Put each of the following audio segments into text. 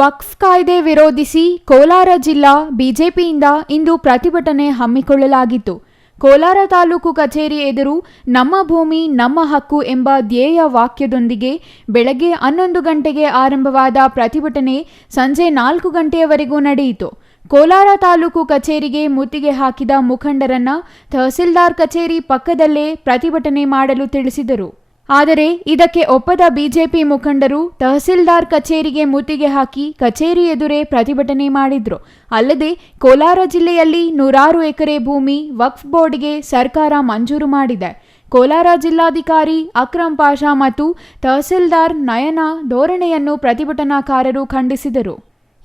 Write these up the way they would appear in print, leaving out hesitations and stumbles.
ವಕ್ಫ್ ಕಾಯ್ದೆ ವಿರೋಧಿಸಿ ಕೋಲಾರ ಜಿಲ್ಲಾ ಬಿಜೆಪಿಯಿಂದ ಇಂದು ಪ್ರತಿಭಟನೆ ಹಮ್ಮಿಕೊಳ್ಳಲಾಗಿತ್ತು. ಕೋಲಾರ ತಾಲೂಕು ಕಚೇರಿ ಎದುರು ನಮ್ಮ ಭೂಮಿ ನಮ್ಮ ಹಕ್ಕು ಎಂಬ ಧ್ಯೇಯ ವಾಕ್ಯದೊಂದಿಗೆ ಬೆಳಗ್ಗೆ 11 ಗಂಟೆಗೆ ಆರಂಭವಾದ ಪ್ರತಿಭಟನೆ ಸಂಜೆ 4 ಗಂಟೆಯವರೆಗೂ ನಡೆಯಿತು. ಕೋಲಾರ ತಾಲೂಕು ಕಚೇರಿಗೆ ಮುತ್ತಿಗೆ ಹಾಕಿದ ಮುಖಂಡರನ್ನ ತಹಸೀಲ್ದಾರ್ ಕಚೇರಿ ಪಕ್ಕದಲ್ಲೇ ಪ್ರತಿಭಟನೆ ಮಾಡಲು ತಿಳಿಸಿದರು. ಆದರೆ ಇದಕ್ಕೆ ಒಪ್ಪದ ಬಿಜೆಪಿ ಮುಖಂಡರು ತಹಸೀಲ್ದಾರ್ ಕಚೇರಿಗೆ ಮುತ್ತಿಗೆ ಹಾಕಿ ಕಚೇರಿ ಎದುರೇ ಪ್ರತಿಭಟನೆ ಮಾಡಿದ್ರು. ಅಲ್ಲದೆ ಕೋಲಾರ ಜಿಲ್ಲೆಯಲ್ಲಿ 100 ಎಕರೆ ಭೂಮಿ ವಕ್ಫ್ ಬೋರ್ಡ್ಗೆ ಸರ್ಕಾರ ಮಂಜೂರು ಮಾಡಿದೆ. ಕೋಲಾರ ಜಿಲ್ಲಾಧಿಕಾರಿ ಅಕ್ರಮ್ ಪಾಷಾ ಮತ್ತು ತಹಸೀಲ್ದಾರ್ ನಯನ ಧೋರಣೆಯನ್ನು ಪ್ರತಿಭಟನಾಕಾರರು ಖಂಡಿಸಿದರು.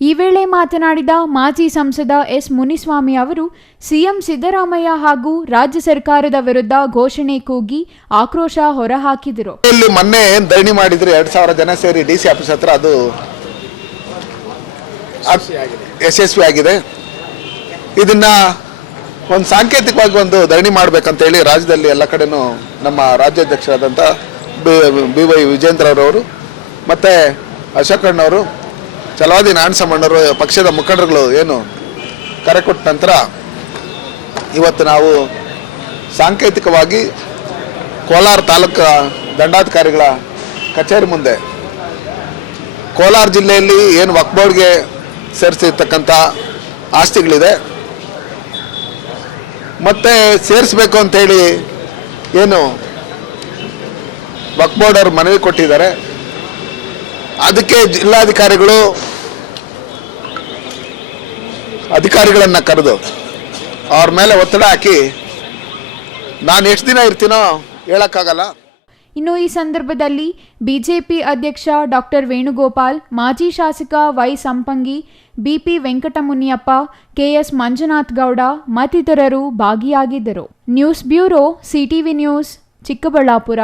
ಈ ವೇಳೆ ಮಾತನಾಡಿದ ಮಾಜಿ ಸಂಸದ ಎಸ್ ಮುನಿಸ್ವಾಮಿ ಅವರು ಸಿಎಂ ಸಿದ್ದರಾಮಯ್ಯ ಹಾಗೂ ರಾಜ್ಯ ಸರ್ಕಾರದ ವಿರುದ್ಧ ಘೋಷಣೆ ಕೂಗಿ ಆಕ್ರೋಶ ಹೊರಹಾಕಿದರು. ಮೊನ್ನೆ ಧರಣಿ ಮಾಡಿದ್ರು 2000 ಜನ ಸೇರಿ ಡಿಸಿ ಆಫೀಸ್ ಹತ್ರ, ಅದು ಯಶಸ್ವಿಯಾಗಿದೆ. ಇದನ್ನ ಒಂದು ಸಾಂಕೇತಿಕವಾಗಿ ಒಂದು ಧರಣಿ ಮಾಡ್ಬೇಕಂತ ಹೇಳಿ ರಾಜ್ಯದಲ್ಲಿ ಎಲ್ಲ ಕಡೆನೂ ನಮ್ಮ ರಾಜ್ಯಾಧ್ಯಕ್ಷರಾದಂಥ BY ವಿಜೇಂದ್ರರವರು ಮತ್ತೆ ಅಶೋಕಣ್ಣವರು, ಛಲವಾದಿ ನಾರಾಯಣಸ್ವಾಮಣ್ಣವರು, ಪಕ್ಷದ ಮುಖಂಡರುಗಳು ಏನು ಕರೆ ಕೊಟ್ಟ ನಂತರ ಇವತ್ತು ನಾವು ಸಾಂಕೇತಿಕವಾಗಿ ಕೋಲಾರ ತಾಲೂಕು ದಂಡಾಧಿಕಾರಿಗಳ ಕಚೇರಿ ಮುಂದೆ ಕೋಲಾರ ಜಿಲ್ಲೆಯಲ್ಲಿ ಏನು ವಕ್ಫ್ ಬೋರ್ಡ್ಗೆ ಸೇರಿಸಿರ್ತಕ್ಕಂಥ ಆಸ್ತಿಗಳಿದೆ ಮತ್ತೆ ಸೇರಿಸಬೇಕು ಅಂತೇಳಿ ಏನು ವಕ್ಫ್ ಬೋರ್ಡ್ ಅವರು ಮನವಿ ಕೊಟ್ಟಿದ್ದಾರೆ. ಅದಕ್ಕೆ ಜಿಲ್ಲಾಧಿಕಾರಿಗಳು ಅಧಿಕಾರಿಗಳನ್ನು ಕರೆದು ಅವ್ರ ಮೇಲೆ ಒತ್ತಡ ಹಾಕಿ ನಾನು ಎಷ್ಟು ದಿನ ಇರ್ತೀನೋ ಹೇಳಕ್ಕಾಗಲ್ಲ. ಇನ್ನು ಈ ಸಂದರ್ಭದಲ್ಲಿ ಬಿಜೆಪಿ ಅಧ್ಯಕ್ಷ ಡಾಕ್ಟರ್ ವೇಣುಗೋಪಾಲ್, ಮಾಜಿ ಶಾಸಕ Y Sampangi, BP Venkatamuniyappa, KS Manjunath Gowda ಮತ್ತಿತರರು ಭಾಗಿಯಾಗಿದ್ದರು. News bureau, CTV news, Chikkaballapur.